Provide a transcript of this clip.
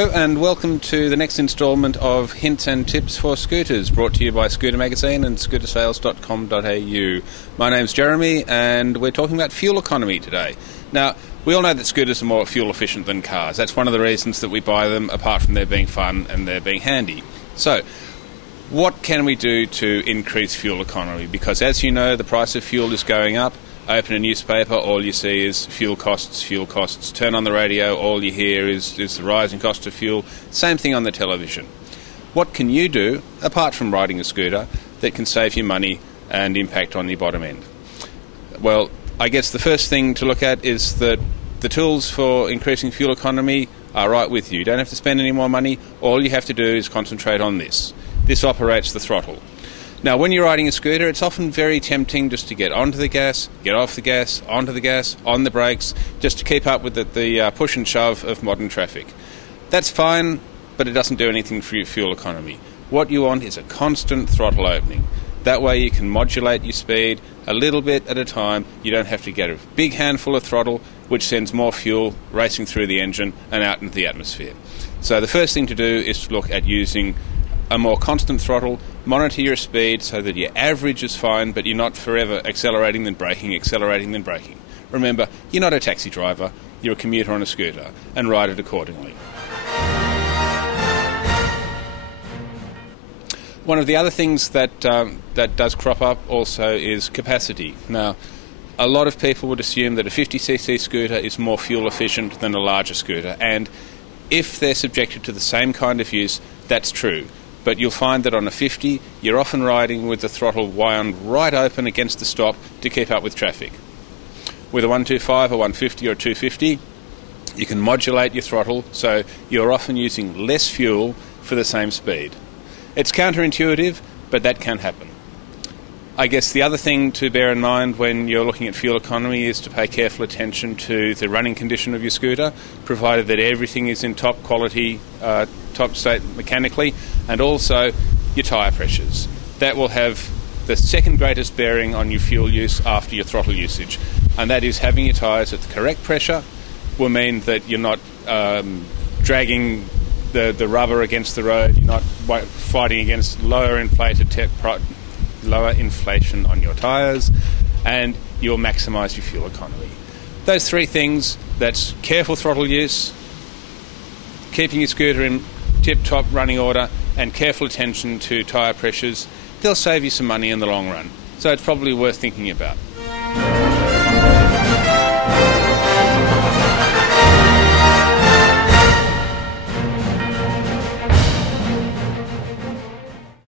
Hello and welcome to the next instalment of Hints and Tips for Scooters, brought to you by Scooter Magazine and scootersales.com.au. My name's Jeremy and we're talking about fuel economy today. Now, we all know that scooters are more fuel efficient than cars. That's one of the reasons that we buy them, apart from there being fun and they're being handy. So, what can we do to increase fuel economy? Because as you know, the price of fuel is going up. Open a newspaper, all you see is fuel costs, fuel costs. Turn on the radio, all you hear is the rising cost of fuel. Same thing on the television. What can you do, apart from riding a scooter, that can save you money and impact on your bottom end? Well, I guess the first thing to look at is that the tools for increasing fuel economy are right with you. You don't have to spend any more money. All you have to do is concentrate on this. This operates the throttle. Now, when you're riding a scooter, it's often very tempting just to get onto the gas, get off the gas, onto the gas, on the brakes, just to keep up with the push and shove of modern traffic. That's fine, but it doesn't do anything for your fuel economy. What you want is a constant throttle opening. That way you can modulate your speed a little bit at a time. You don't have to get a big handful of throttle, which sends more fuel racing through the engine and out into the atmosphere. So the first thing to do is to look at using a more constant throttle. Monitor your speed so that your average is fine, but you're not forever accelerating then braking, accelerating then braking. Remember, you're not a taxi driver, you're a commuter on a scooter, and ride it accordingly. One of the other things that does crop up also is capacity. Now, a lot of people would assume that a 50cc scooter is more fuel efficient than a larger scooter, and if they're subjected to the same kind of use, that's true. But you'll find that on a 50, you're often riding with the throttle wound right open against the stop to keep up with traffic. With a 125, a 150 or a 250, you can modulate your throttle, so you're often using less fuel for the same speed. It's counterintuitive, but that can happen. I guess the other thing to bear in mind when you're looking at fuel economy is to pay careful attention to the running condition of your scooter, provided that everything is in top quality, top state mechanically, and also your tyre pressures. That will have the second greatest bearing on your fuel use after your throttle usage, and that is having your tyres at the correct pressure will mean that you're not dragging the rubber against the road, you're not fighting against lower inflation on your tyres, and you'll maximise your fuel economy. Those three things, that's careful throttle use, keeping your scooter in tip-top running order, and careful attention to tyre pressures, they'll save you some money in the long run. So it's probably worth thinking about.